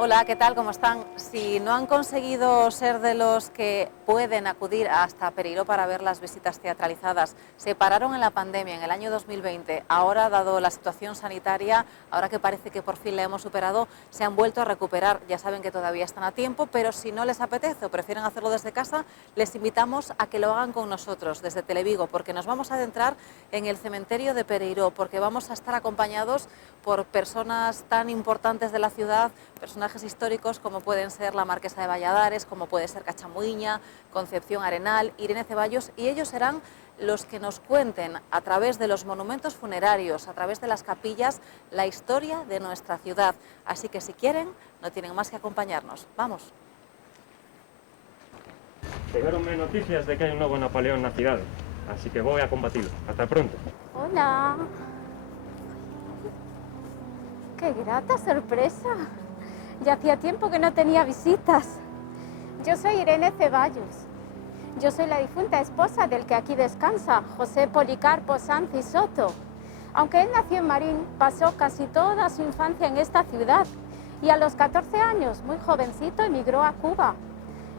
Hola, ¿qué tal? ¿Cómo están? Si no han conseguido ser de los que pueden acudir hasta Pereiró para ver las visitas teatralizadas, se pararon en la pandemia en el año 2020, ahora dado la situación sanitaria, ahora que parece que por fin la hemos superado, se han vuelto a recuperar. Ya saben que todavía están a tiempo, pero si no les apetece o prefieren hacerlo desde casa, les invitamos a que lo hagan con nosotros desde Televigo, porque nos vamos a adentrar en el cementerio de Pereiró, porque vamos a estar acompañados por personas tan importantes de la ciudad, personajes históricos como pueden ser la Marquesa de Valladares, como puede ser Cachamuiña, Concepción Arenal, Irene Ceballos, y ellos serán los que nos cuenten a través de los monumentos funerarios, a través de las capillas, la historia de nuestra ciudad. Así que si quieren, no tienen más que acompañarnos. Vamos. Llegaronme noticias de que hai un novo Napoleón na cidade, así que vou a combatilo. Ata pronto. Hola. ¡Qué grata sorpresa! Ya hacía tiempo que no tenía visitas. Yo soy Irene Ceballos. Yo soy la difunta esposa del que aquí descansa, José Policarpo Sanz y Soto. Aunque él nació en Marín, pasó casi toda su infancia en esta ciudad y a los 14 años, muy jovencito, emigró a Cuba.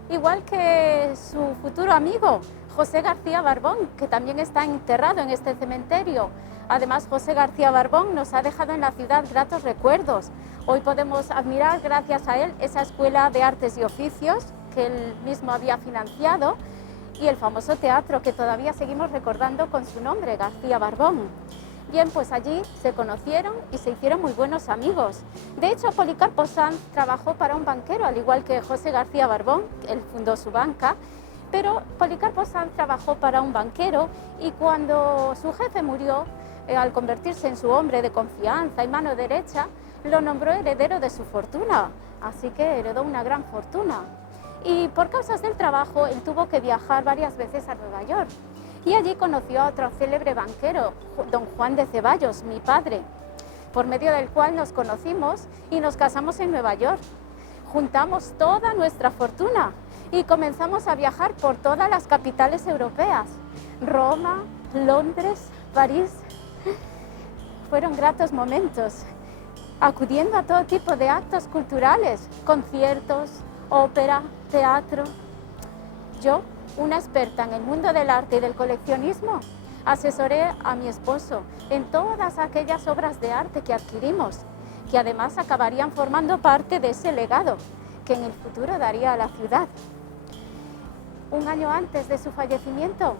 Igual que su futuro amigo, José García Barbón, que también está enterrado en este cementerio. Además, José García Barbón nos ha dejado en la ciudad gratos recuerdos. Hoy podemos admirar, gracias a él, esa escuela de artes y oficios que él mismo había financiado y el famoso teatro que todavía seguimos recordando con su nombre, García Barbón. Bien, pues allí se conocieron y se hicieron muy buenos amigos. De hecho, Policarpo Sanz trabajó para un banquero, al igual que José García Barbón, él fundó su banca, pero Policarpo Sanz trabajó para un banquero y cuando su jefe murió, al convertirse en su hombre de confianza y mano derecha, lo nombró heredero de su fortuna, así que heredó una gran fortuna. Y por causas del trabajo, él tuvo que viajar varias veces a Nueva York. Y allí conoció a otro célebre banquero, don Juan de Ceballos, mi padre, por medio del cual nos conocimos y nos casamos en Nueva York. Juntamos toda nuestra fortuna y comenzamos a viajar por todas las capitales europeas. Roma, Londres, París. Fueron gratos momentos, acudiendo a todo tipo de actos culturales, conciertos, ópera, teatro. Yo, una experta en el mundo del arte y del coleccionismo, asesoré a mi esposo en todas aquellas obras de arte que adquirimos, que además acabarían formando parte de ese legado que en el futuro daría a la ciudad. Un año antes de su fallecimiento,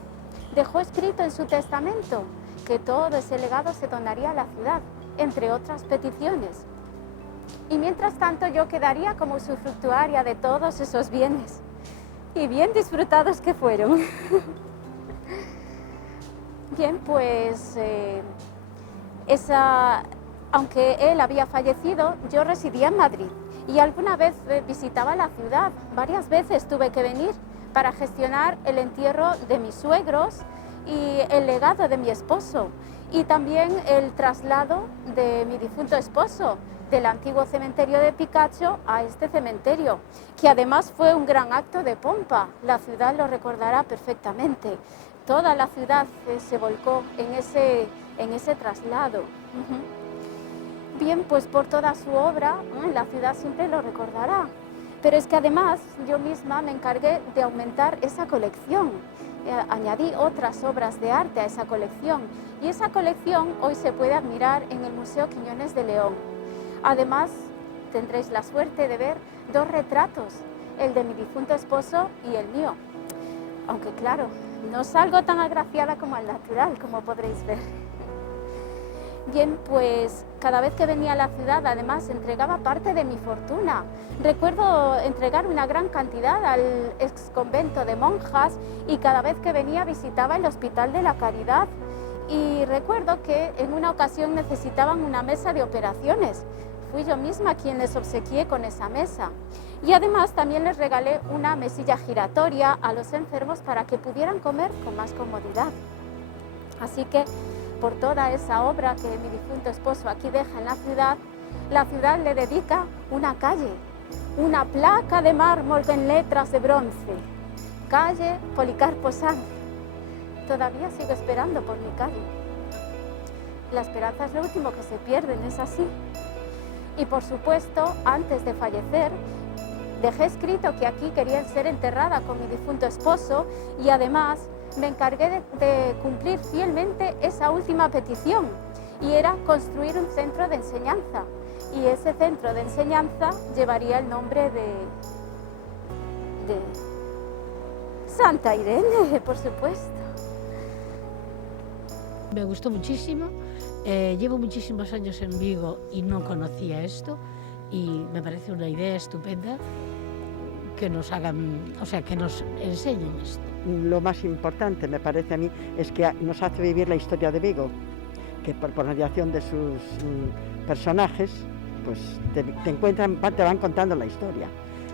dejó escrito en su testamento que todo ese legado se donaría a la ciudad, entre otras peticiones. Y mientras tanto yo quedaría como usufructuaria de todos esos bienes. Y bien disfrutados que fueron. Bien, pues aunque él había fallecido, yo residía en Madrid y alguna vez visitaba la ciudad. Varias veces tuve que venir para gestionar el entierro de mis suegros y el legado de mi esposo y también el traslado de mi difunto esposo del antiguo cementerio de Picacho a este cementerio, que además fue un gran acto de pompa. La ciudad lo recordará perfectamente. Toda la ciudad se volcó en ese traslado. Bien, pues por toda su obra, la ciudad siempre lo recordará. Pero es que además yo misma me encargué de aumentar esa colección. Añadí otras obras de arte a esa colección y esa colección hoy se puede admirar en el Museo Quiñones de León. Además, tendréis la suerte de ver dos retratos, el de mi difunto esposo y el mío. Aunque claro, no salgo tan agraciada como al natural, como podréis ver. Bien, pues cada vez que venía a la ciudad, además, entregaba parte de mi fortuna. Recuerdo entregar una gran cantidad al exconvento de monjas y cada vez que venía visitaba el Hospital de la Caridad. Y recuerdo que en una ocasión necesitaban una mesa de operaciones. Fui yo misma quien les obsequié con esa mesa. Y además también les regalé una mesilla giratoria a los enfermos para que pudieran comer con más comodidad. Así que por toda esa obra que mi difunto esposo aquí deja en la ciudad le dedica una calle, una placa de mármol en letras de bronce. calle Policarpo Sanz. Todavía sigo esperando por mi calle. La esperanza es lo último que se pierde, ¿no es así? Y por supuesto, antes de fallecer, dejé escrito que aquí quería ser enterrada con mi difunto esposo y además me encargué de cumplir fielmente esa última petición, y era construir un centro de enseñanza. Y ese centro de enseñanza llevaría el nombre de Santa Irene, por supuesto. Me gustó muchísimo, llevo muchísimos años en Vigo y no conocía esto, y me parece una idea estupenda que nos hagan, o sea, que nos enseñen esto. Lo más importante, me parece a mí, es que nos hace vivir la historia de Vigo, que por mediación de sus personajes, pues te van contando la historia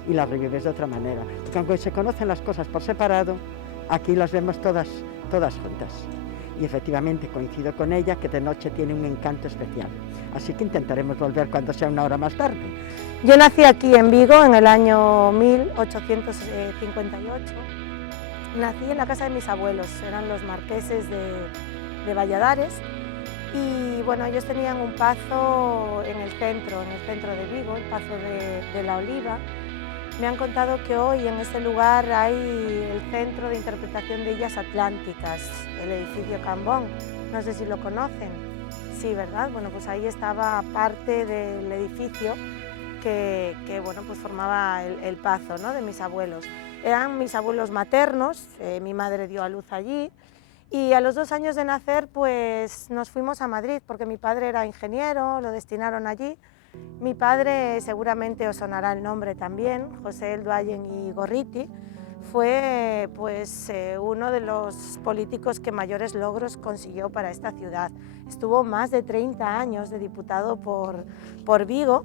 y la revives de otra manera. Porque aunque se conocen las cosas por separado, aquí las vemos todas juntas. Y efectivamente coincido con ella que de noche tiene un encanto especial. Así que intentaremos volver cuando sea una hora más tarde. Yo nací aquí en Vigo en el año 1858. Nací en la casa de mis abuelos, eran los marqueses de Valladares, y bueno, ellos tenían un pazo en el centro de Vigo, el pazo de la Oliva. Me han contado que hoy en este lugar hay el Centro de Interpretación de Illas Atlánticas, el edificio Cambón, no sé si lo conocen. Sí, ¿verdad? Bueno, pues ahí estaba parte del edificio que bueno, pues formaba el pazo, ¿no?, de mis abuelos. Eran mis abuelos maternos, mi madre dio a luz allí, y a los 2 años de nacer pues nos fuimos a Madrid, porque mi padre era ingeniero, lo destinaron allí. Mi padre, seguramente os sonará el nombre también, José Elduayen y Gorriti, fue pues uno de los políticos que mayores logros consiguió para esta ciudad. Estuvo más de 30 años de diputado por Vigo,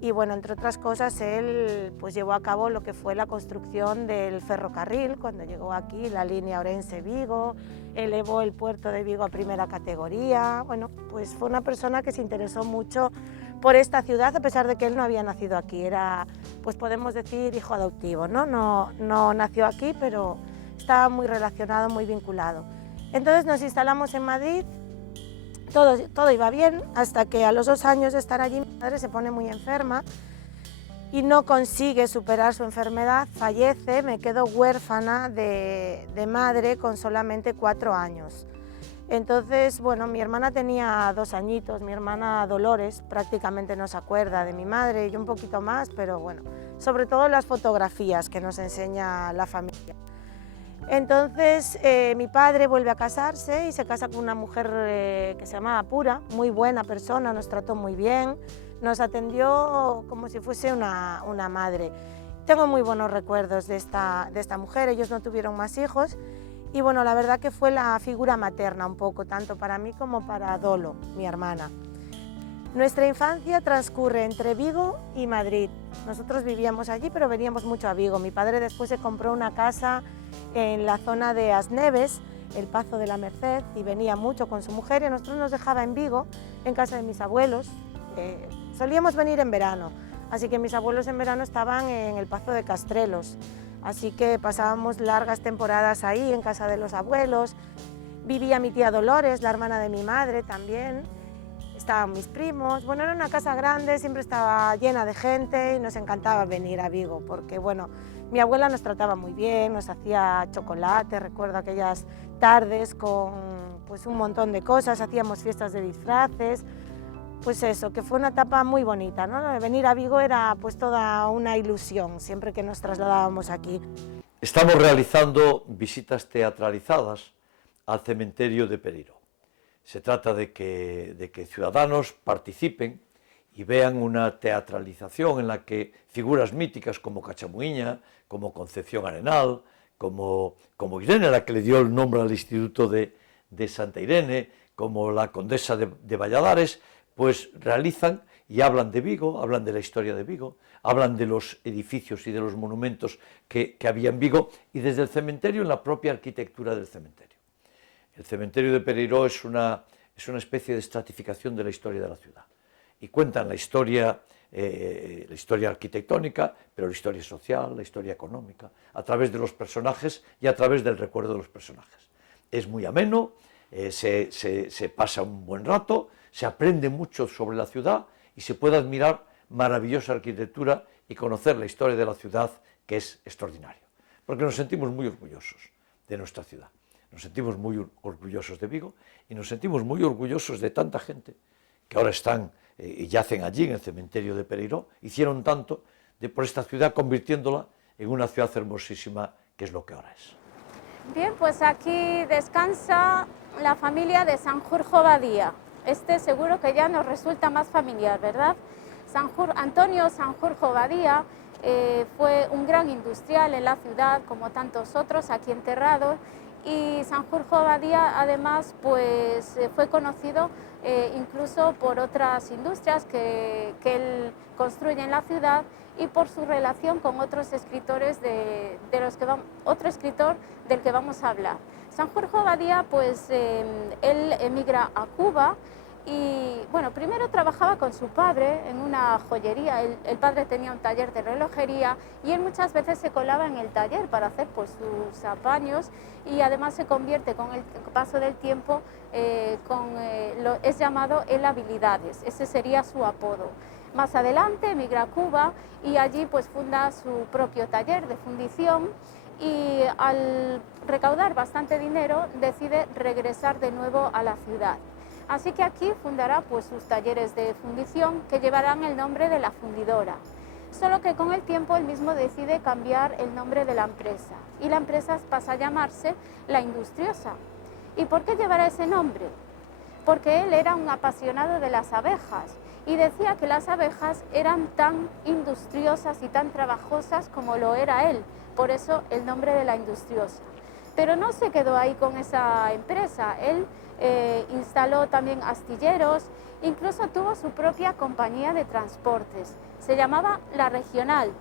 y bueno, entre otras cosas, él pues llevó a cabo lo que fue la construcción del ferrocarril cuando llegó aquí, la línea Orense-Vigo, elevó el puerto de Vigo a primera categoría. Bueno, pues fue una persona que se interesó mucho por esta ciudad, a pesar de que él no había nacido aquí, era, pues podemos decir, hijo adoptivo, ¿no? No nació aquí, pero estaba muy relacionado, muy vinculado. Entonces nos instalamos en Madrid. Todo iba bien, hasta que a los 2 años de estar allí mi madre se pone muy enferma y no consigue superar su enfermedad, fallece, me quedo huérfana de madre con solamente 4 años. Entonces, bueno, mi hermana tenía 2 añitos, mi hermana Dolores prácticamente no se acuerda de mi madre, yo un poquito más, pero bueno, sobre todo las fotografías que nos enseña la familia. Entonces mi padre vuelve a casarse y se casa con una mujer que se llamaba Pura, muy buena persona, nos trató muy bien, nos atendió como si fuese una madre. Tengo muy buenos recuerdos de esta mujer, ellos no tuvieron más hijos y bueno, la verdad que fue la figura materna un poco, tanto para mí como para Dolo, mi hermana. Nuestra infancia transcurre entre Vigo y Madrid. Nosotros vivíamos allí, pero veníamos mucho a Vigo. Mi padre después se compró una casa en la zona de Asneves, el Pazo de la Merced, y venía mucho con su mujer, y a nosotros nos dejaba en Vigo, en casa de mis abuelos. Solíamos venir en verano, así que mis abuelos en verano estaban en el Pazo de Castrelos, así que pasábamos largas temporadas ahí, en casa de los abuelos. Vivía mi tía Dolores, la hermana de mi madre también. Estaban mis primos, bueno, era una casa grande, siempre estaba llena de gente y nos encantaba venir a Vigo porque, bueno, mi abuela nos trataba muy bien, nos hacía chocolate, recuerdo aquellas tardes con pues un montón de cosas, hacíamos fiestas de disfraces, pues eso, que fue una etapa muy bonita, ¿no? Venir a Vigo era pues toda una ilusión siempre que nos trasladábamos aquí. Estamos realizando visitas teatralizadas al cementerio de Pereiro. Se trata de que ciudadanos participen y vean una teatralización en la que figuras míticas como Cachamuiña, como Concepción Arenal, como Irene, la que le dio el nombre al Instituto de Santa Irene, como la condesa de Valladares, pues realizan y hablan de Vigo, hablan de la historia de Vigo, hablan de los edificios y de los monumentos que había en Vigo, y desde el cementerio en la propia arquitectura del cementerio. El cementerio de Pereiro es una especie de estratificación de la historia de la ciudad, y cuentan la historia la historia arquitectónica, pero la historia social, la historia económica, a través de los personajes y a través del recuerdo de los personajes. Es muy ameno, se pasa un buen rato, se aprende mucho sobre la ciudad y se puede admirar maravillosa arquitectura y conocer la historia de la ciudad, que es extraordinario, porque nos sentimos muy orgullosos de nuestra ciudad, nos sentimos muy orgullosos de Vigo y nos sentimos muy orgullosos de tanta gente que ahora están y yacen allí en el cementerio de Pereiró, hicieron tanto por esta ciudad, convirtiéndola en una ciudad hermosísima, que es lo que ahora es. Bien, pues aquí descansa la familia de Sanjurjo Badía. Este seguro que ya nos resulta más familiar, ¿verdad? Antonio Sanjurjo Badía fue un gran industrial en la ciudad, como tantos otros aquí enterrados, y Sanjurjo Badía además pues, fue conocido incluso por otras industrias que él construye en la ciudad y por su relación con otros escritores otro escritor del que vamos a hablar. Sanjurjo Badía, pues él emigra a Cuba y bueno, primero trabajaba con su padre en una joyería. El padre tenía un taller de relojería y él muchas veces se colaba en el taller para hacer pues sus apaños, y además se convierte con el paso del tiempo es llamado el Habilidades, ese sería su apodo. Más adelante emigra a Cuba y allí pues funda su propio taller de fundición, y al recaudar bastante dinero decide regresar de nuevo a la ciudad. Así que aquí fundará pues sus talleres de fundición, que llevarán el nombre de La Fundidora. Solo que con el tiempo él mismo decide cambiar el nombre de la empresa, y la empresa pasa a llamarse La Industriosa. ¿Y por qué llevará ese nombre? Porque él era un apasionado de las abejas y decía que las abejas eran tan industriosas y tan trabajosas como lo era él, por eso el nombre de La Industriosa. Pero no se quedó ahí con esa empresa, él instaló también astilleros, incluso tuvo su propia compañía de transportes, se llamaba La Regional,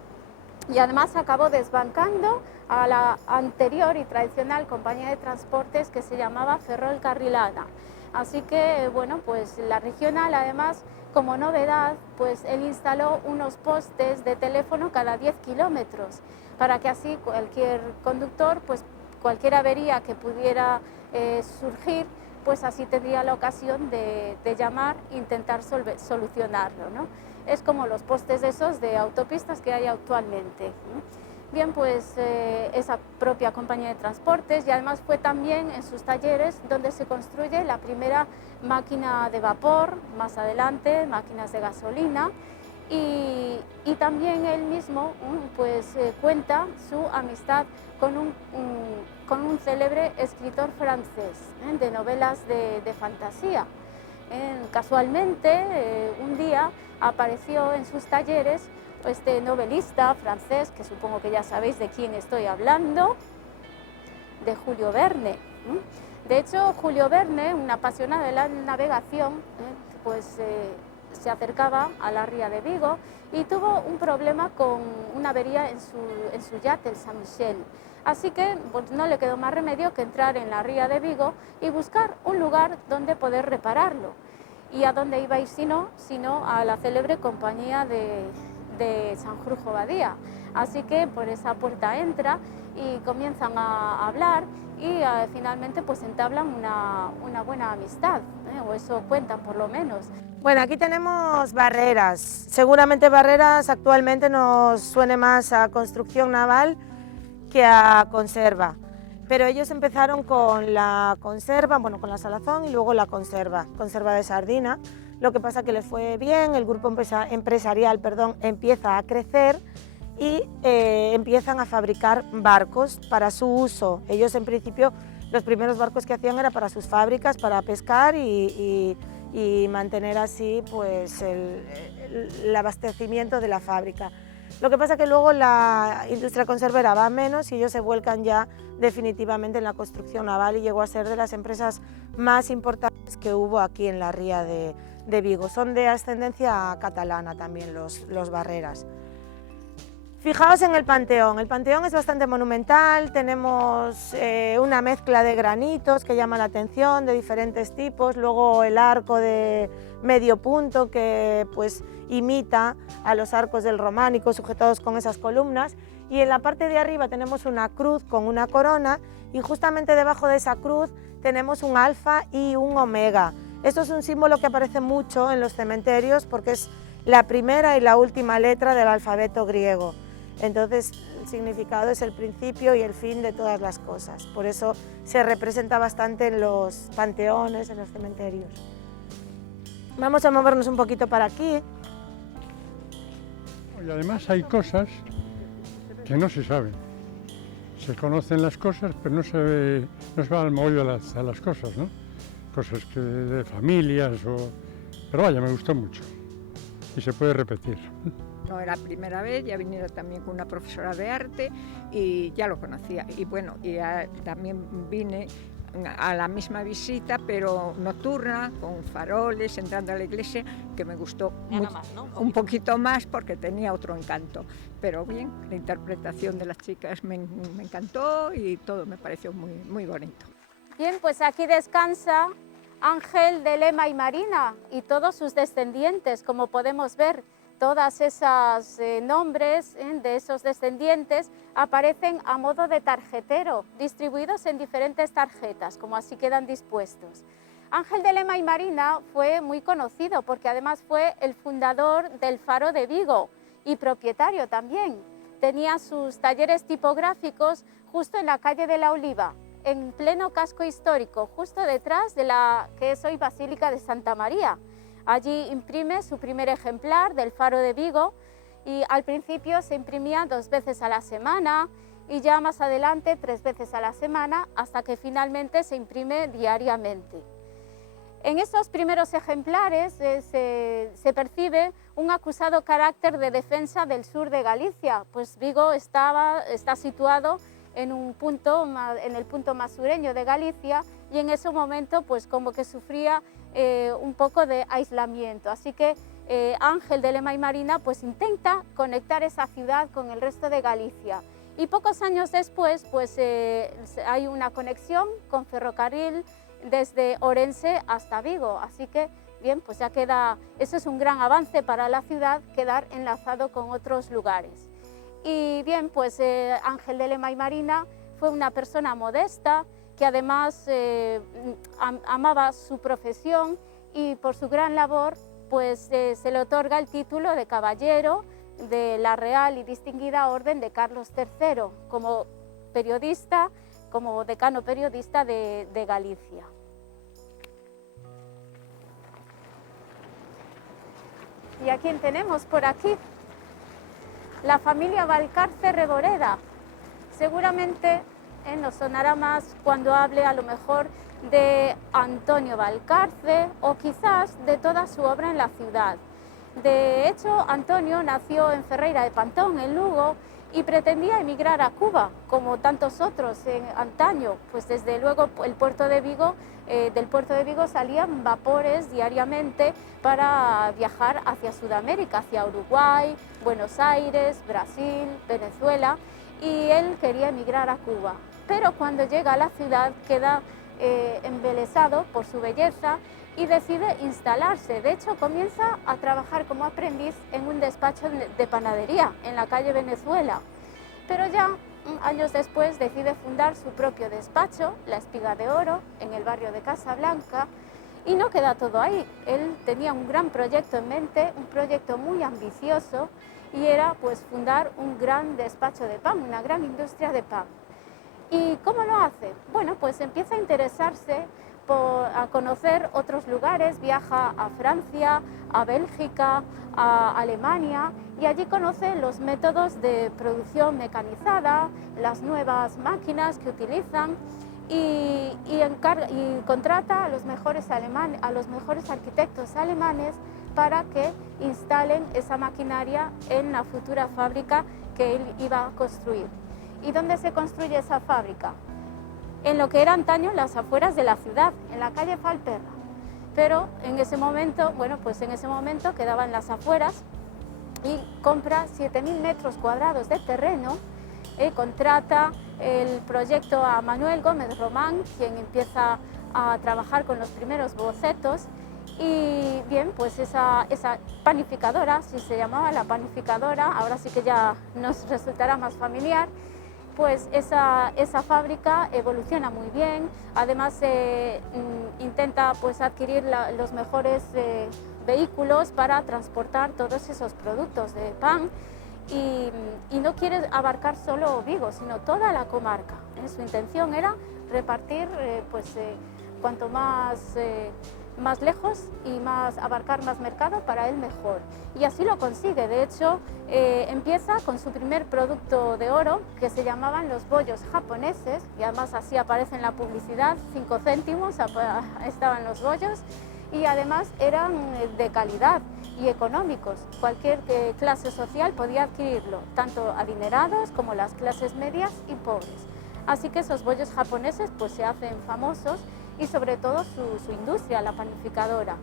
y además acabó desbancando a la anterior y tradicional compañía de transportes que se llamaba Ferrol Carrilana. Así que, bueno, pues La Regional, además, como novedad, pues él instaló unos postes de teléfono cada 10 kilómetros, para que así cualquier conductor, pues cualquier avería que pudiera surgir, pues así tendría la ocasión de llamar e intentar solucionarlo, ¿no? Es como los postes esos de autopistas que hay actualmente, ¿no? Bien, pues esa propia compañía de transportes, y además fue también en sus talleres donde se construye la primera máquina de vapor, más adelante máquinas de gasolina, y también él mismo pues cuenta su amistad con un célebre escritor francés de novelas de fantasía. Casualmente, un día apareció en sus talleres este novelista francés, que supongo que ya sabéis de quién estoy hablando, de Julio Verne. De hecho, Julio Verne, un apasionado de la navegación, pues se acercaba a la ría de Vigo y tuvo un problema con una avería en su yate, el San Michel. Así que pues, no le quedó más remedio que entrar en la ría de Vigo y buscar un lugar donde poder repararlo. ¿Y a dónde iba a ir sino a la célebre compañía de Sanjurjo Badía? Así que por esa puerta entra y comienzan a hablar y finalmente pues entablan una buena amistad, o eso cuentan por lo menos. Bueno, aquí tenemos barreras. Seguramente barreras actualmente nos suene más a construcción naval que a conserva, pero ellos empezaron con la conserva, bueno, con la salazón y luego la conserva de sardina. Lo que pasa que les fue bien, el grupo empresarial empieza a crecer y empiezan a fabricar barcos para su uso. Ellos en principio los primeros barcos que hacían era para sus fábricas, para pescar y mantener así pues el abastecimiento de la fábrica. Lo que pasa que luego la industria conservera va menos y ellos se vuelcan ya definitivamente en la construcción naval y llegó a ser de las empresas más importantes que hubo aquí en la ría de Vigo. Son de ascendencia catalana también los Barreras. Fijaos en el Panteón. El Panteón es bastante monumental, tenemos una mezcla de granitos que llama la atención, de diferentes tipos, luego el arco de medio punto que pues imita a los arcos del románico sujetados con esas columnas, y en la parte de arriba tenemos una cruz con una corona y justamente debajo de esa cruz tenemos un alfa y un omega. Esto es un símbolo que aparece mucho en los cementerios porque es la primera y la última letra del alfabeto griego. Entonces el significado es el principio y el fin de todas las cosas. Por eso se representa bastante en los panteones, en los cementerios. Vamos a movernos un poquito para aquí. Y además hay cosas que no se saben. Se conocen las cosas, pero no se va al mollo a las cosas, ¿no? Cosas que de familias o... Pero vaya, me gustó mucho y se puede repetir. No era la primera vez, ya viniera también con una profesora de arte y ya lo conocía. Y bueno, también vine a la misma visita, pero nocturna, con faroles, entrando a la iglesia, que me gustó un poquito más porque tenía otro encanto. Pero bien, la interpretación de las chicas me encantó y todo me pareció muy bonito. Bien, pues aquí descansa Ángel de Lema y Marina y todos sus descendientes, como podemos ver. Todas esas nombres de esos descendientes aparecen a modo de tarjetero, distribuidos en diferentes tarjetas, como así quedan dispuestos. Ángel de Lema y Marina fue muy conocido porque además fue el fundador del Faro de Vigo y propietario también. Tenía sus talleres tipográficos justo en la calle de la Oliva, en pleno casco histórico, justo detrás de la que es hoy Basílica de Santa María. Allí imprime su primer ejemplar del Faro de Vigo y al principio se imprimía 2 veces a la semana y ya más adelante 3 veces a la semana hasta que finalmente se imprime diariamente. En estos primeros ejemplares se percibe un acusado carácter de defensa del sur de Galicia, pues Vigo está situado en el punto más sureño de Galicia y en ese momento pues como que sufría un poco de aislamiento. Así que Ángel de Lema y Marina pues intenta conectar esa ciudad con el resto de Galicia. Y pocos años después pues hay una conexión con ferrocarril desde Orense hasta Vigo. Así que bien, pues ya queda, eso es un gran avance para la ciudad, quedar enlazado con otros lugares. Y bien, pues Ángel de Lema y Marina fue una persona modesta, que además amaba su profesión y por su gran labor pues, se le otorga el título de caballero de la Real y Distinguida Orden de Carlos III como periodista, como decano periodista de Galicia. ¿Y a quién tenemos por aquí? La familia Valcarce Reboreda. Seguramente nos sonará más cuando hable a lo mejor de Antonio Valcarce o quizás de toda su obra en la ciudad. De hecho, Antonio nació en Ferreira de Pantón, en Lugo, y pretendía emigrar a Cuba, como tantos otros en antaño, pues desde luego el puerto de Vigo, del puerto de Vigo salían vapores diariamente para viajar hacia Sudamérica, hacia Uruguay, Buenos Aires, Brasil, Venezuela, y él quería emigrar a Cuba. Pero cuando llega a la ciudad queda embelesado por su belleza y decide instalarse. De hecho, comienza a trabajar como aprendiz en un despacho de panadería en la calle Venezuela. Pero ya años después decide fundar su propio despacho, La Espiga de Oro, en el barrio de Casablanca. Y no queda todo ahí. Él tenía un gran proyecto en mente, un proyecto muy ambicioso, y era pues fundar un gran despacho de pan, una gran industria de pan. ¿Y cómo lo hace? Bueno, pues empieza a interesarse a conocer otros lugares, viaja a Francia, a Bélgica, a Alemania, y allí conoce los métodos de producción mecanizada, las nuevas máquinas que utilizan, y contrata a los mejores arquitectos alemanes para que instalen esa maquinaria en la futura fábrica que él iba a construir. ¿Y dónde se construye esa fábrica? En lo que era antaño las afueras de la ciudad, en la calle Falperra. Pero en ese momento, bueno, pues en ese momento quedaba en las afueras y compra 7.000 metros cuadrados de terreno, contrata el proyecto a Manuel Gómez Román, quien empieza a trabajar con los primeros bocetos, y bien, pues esa panificadora, si se llamaba la panificadora, ahora sí que ya nos resultará más familiar, pues esa fábrica evoluciona muy bien, además intenta pues adquirir los mejores vehículos para transportar todos esos productos de pan y no quiere abarcar solo Vigo, sino toda la comarca. Su intención era repartir cuanto más lejos y abarcar más mercado, para él mejor. Y así lo consigue. De hecho, empieza con su primer producto de oro, que se llamaban los bollos japoneses, y además así aparece en la publicidad, 5 céntimos estaban los bollos, y además eran de calidad y económicos. Cualquier clase social podía adquirirlo, tanto adinerados como las clases medias y pobres. Así que esos bollos japoneses pues se hacen famosos, y sobre todo su industria, la panificadora.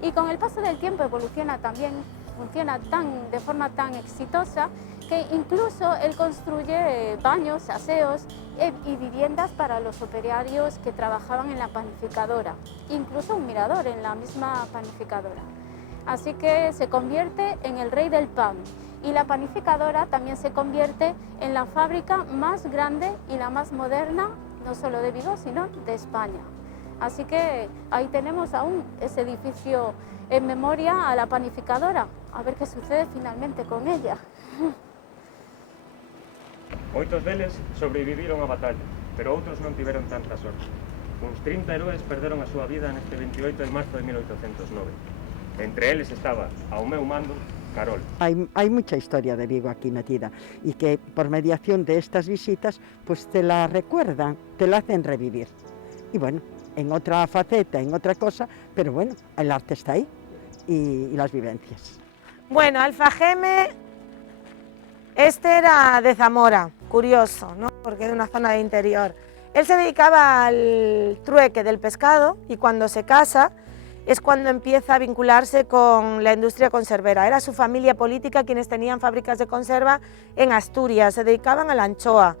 Y con el paso del tiempo evoluciona también, funciona de forma tan exitosa que incluso él construye baños, aseos y viviendas para los operarios que trabajaban en la panificadora, incluso un mirador en la misma panificadora. Así que se convierte en el rey del pan, y la panificadora también se convierte en la fábrica más grande y la más moderna, no solo de Vigo, sino de España. Así que ahí tenemos aún ese edificio en memoria a la panificadora, a ver qué sucede finalmente con ella. Moitos deles sobreviviron á batalla, pero outros non tiveron tanta sorte. Uns 30 heróis perderon a súa vida neste 28 de marzo de 1809. Entre eles estaba, ao meu mando, Carol. Hay mucha historia de Vigo aquí metida, y que por mediación de estas visitas pues te la recuerdan, te la hacen revivir. Y bueno, en otra faceta, en otra cosa, pero bueno, el arte está ahí y las vivencias. Bueno, Alfageme, este era de Zamora, curioso, ¿no? Porque es una zona de interior. Él se dedicaba al trueque del pescado, y cuando se casa es cuando empieza a vincularse con la industria conservera. Era su familia política quienes tenían fábricas de conserva en Asturias, se dedicaban a la anchoa.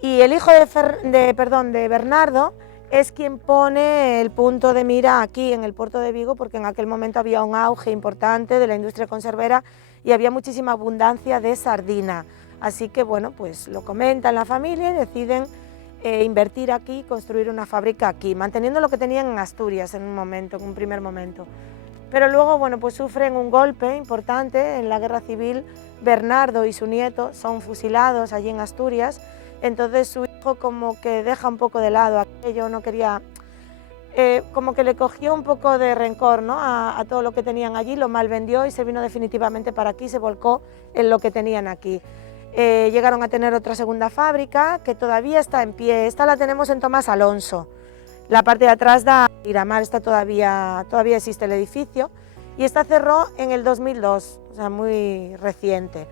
Y el hijo de Bernardo es quien pone el punto de mira aquí en el puerto de Vigo, porque en aquel momento había un auge importante de la industria conservera y había muchísima abundancia de sardina. Así que bueno, pues lo comentan la familia y deciden invertir aquí, construir una fábrica aquí, manteniendo lo que tenían en Asturias en un primer momento. Pero luego, bueno, pues sufren un golpe importante en la guerra civil. Bernardo y su nieto son fusilados allí en Asturias, entonces su hijo como que deja un poco de lado aquello, no quería, como que le cogió un poco de rencor, ¿no? a todo lo que tenían allí, lo malvendió y se vino definitivamente para aquí, se volcó en lo que tenían aquí. Llegaron a tener otra segunda fábrica que todavía está en pie, esta la tenemos en Tomás Alonso, la parte de atrás da Miramar, todavía existe el edificio, y esta cerró en el 2002, o sea, muy reciente.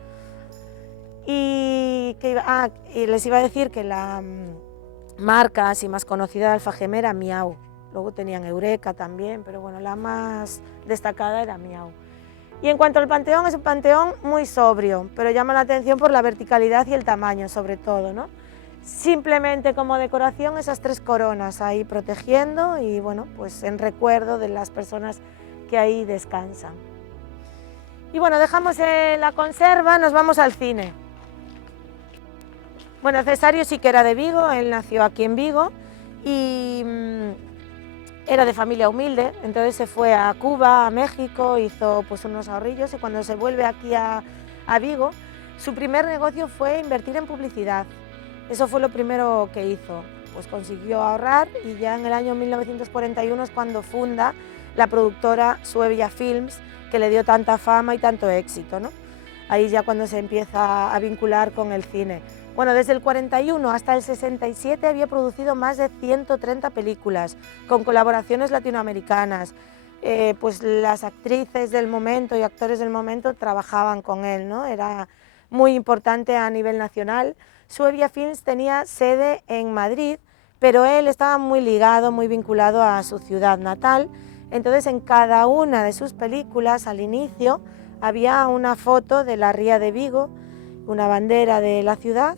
Y les iba a decir que la marca así más conocida de Alfageme era Miau, luego tenían Eureka también, pero bueno, la más destacada era Miau. Y en cuanto al panteón, es un panteón muy sobrio, pero llama la atención por la verticalidad y el tamaño sobre todo, ¿no? Simplemente como decoración esas 3 coronas ahí protegiendo y bueno, pues en recuerdo de las personas que ahí descansan. Y bueno, dejamos la conserva, nos vamos al cine. Bueno, Cesario sí que era de Vigo, él nació aquí en Vigo y era de familia humilde, entonces se fue a Cuba, a México, hizo pues unos ahorrillos y cuando se vuelve aquí a Vigo, su primer negocio fue invertir en publicidad. Eso fue lo primero que hizo, pues consiguió ahorrar y ya en el año 1941 es cuando funda la productora Suevia Films, que le dio tanta fama y tanto éxito, ¿no? Ahí ya cuando se empieza a vincular con el cine. Bueno, desde el 41 hasta el 67 había producido más de 130 películas, con colaboraciones latinoamericanas. Pues las actrices del momento y actores del momento trabajaban con él, ¿no? Era muy importante a nivel nacional. Suevia Films tenía sede en Madrid, pero él estaba muy ligado, muy vinculado a su ciudad natal. Entonces, en cada una de sus películas, al inicio, había una foto de la ría de Vigo, una bandera de la ciudad,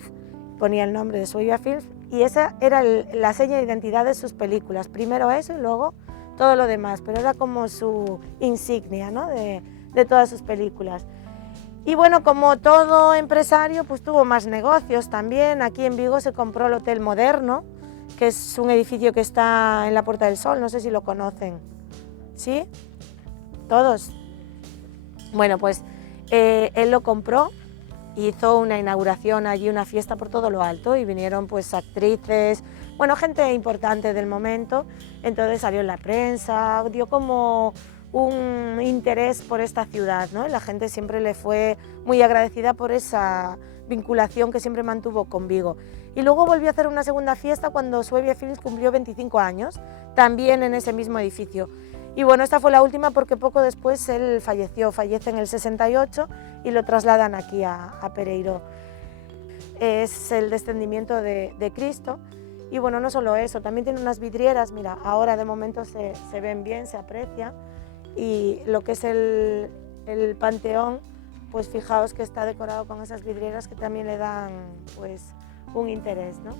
ponía el nombre de Sueya Films, y esa era la seña de identidad de sus películas. Primero eso y luego todo lo demás, pero era como su insignia, ¿no?, de todas sus películas. Y bueno, como todo empresario, pues tuvo más negocios también. Aquí en Vigo se compró el Hotel Moderno, que es un edificio que está en la Puerta del Sol, no sé si lo conocen. ¿Sí? ¿Todos? Bueno, pues él lo compró, hizo una inauguración allí, una fiesta por todo lo alto, y vinieron pues actrices, bueno, gente importante del momento. Entonces salió en la prensa, dio como un interés por esta ciudad, ¿no? La gente siempre le fue muy agradecida por esa vinculación que siempre mantuvo con Vigo. Y luego volvió a hacer una segunda fiesta cuando Sueya Films cumplió 25 años, también en ese mismo edificio. Y bueno, esta fue la última porque poco después él fallece en el 68 y lo trasladan aquí a Pereiro. Es el descendimiento de Cristo. Y bueno, no solo eso, también tiene unas vidrieras, mira, ahora de momento se ven bien, se aprecia. Y lo que es el panteón, pues fijaos que está decorado con esas vidrieras que también le dan pues un interés, ¿no?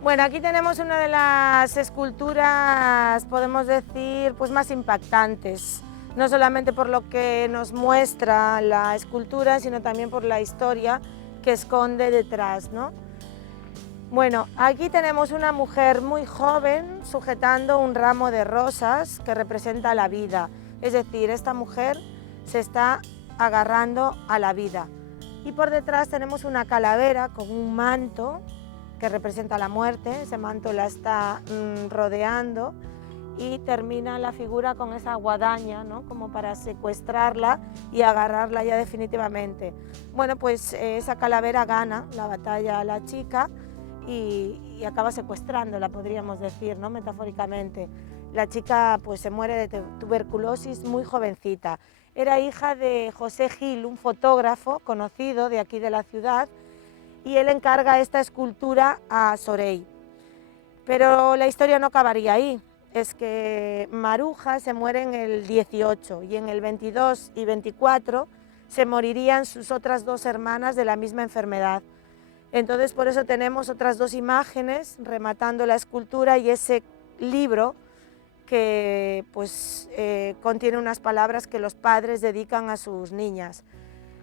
Bueno, aquí tenemos una de las esculturas, podemos decir, pues más impactantes, no solamente por lo que nos muestra la escultura, sino también por la historia que esconde detrás, ¿no? Bueno, aquí tenemos una mujer muy joven sujetando un ramo de rosas que representa la vida, es decir, esta mujer se está agarrando a la vida. Y por detrás tenemos una calavera con un manto que representa la muerte, ese manto la está rodeando, y termina la figura con esa guadaña, ¿no?, como para secuestrarla y agarrarla ya definitivamente. Bueno, pues esa calavera gana la batalla a la chica y acaba secuestrándola, podríamos decir, ¿no?, metafóricamente. La chica pues se muere de tuberculosis muy jovencita. Era hija de José Gil, un fotógrafo conocido de aquí de la ciudad, y él encarga esta escultura a Sorey. Pero la historia no acabaría ahí. Es que Maruja se muere en el 18 y en el 22 y 24 se morirían sus otras dos hermanas de la misma enfermedad. Entonces por eso tenemos otras dos imágenes rematando la escultura y ese libro que pues, contiene unas palabras que los padres dedican a sus niñas.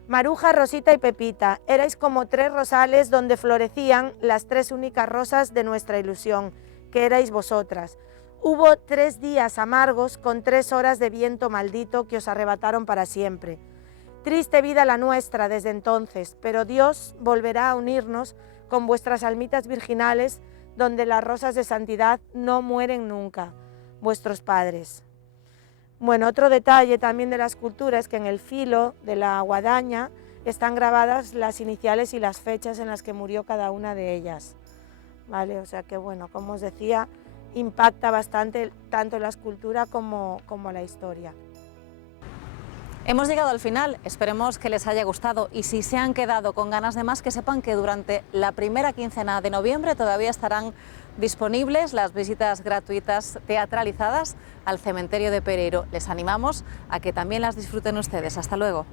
Maruja, Rosita y Pepita, erais como tres rosales donde florecían las tres únicas rosas de nuestra ilusión, que erais vosotras. Hubo 3 días amargos con 3 horas de viento maldito que os arrebataron para siempre. Triste vida la nuestra desde entonces, pero Dios volverá a unirnos con vuestras almitas virginales, donde las rosas de santidad no mueren nunca, vuestros padres. Bueno, otro detalle también de la escultura es que en el filo de la guadaña están grabadas las iniciales y las fechas en las que murió cada una de ellas. ¿Vale? O sea que, bueno, como os decía, impacta bastante tanto la escultura como la historia. Hemos llegado al final, esperemos que les haya gustado, y si se han quedado con ganas de más, que sepan que durante la primera quincena de noviembre todavía estarán disponibles las visitas gratuitas teatralizadas al cementerio de Pereiro. Les animamos a que también las disfruten ustedes. Hasta luego.